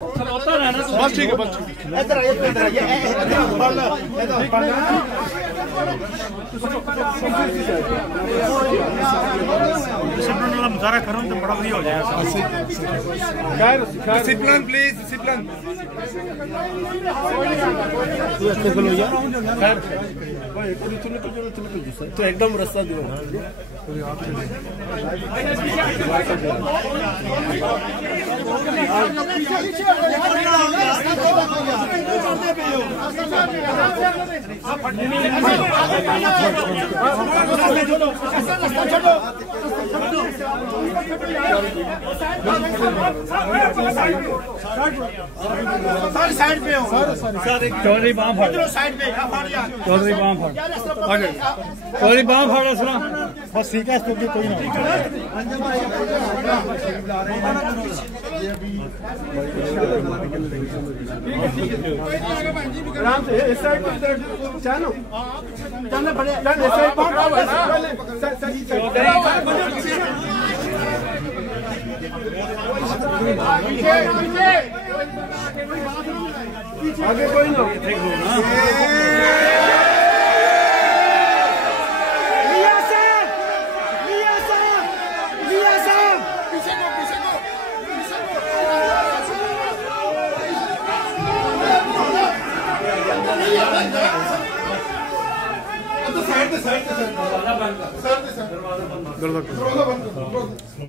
बस ठीक है बस इधर आइए मुजाहरा करूँ तो बड़ा बढ़िया हो जाएगा। डिसिप्लिन प्लीज डिसिप्लिन तो एकदम रास्ता दो साइड पे हो सर चौधरी बाम फाड़ साइड पे चौधरी बाम फाड़ चौधरी बाम फाड़ा सुना बस ठीक है इसको कोई ना आराम से इस साइड पे चलो चलने पड़े इस साइड आगे कोई ना साइड से दरवाजा बंद कर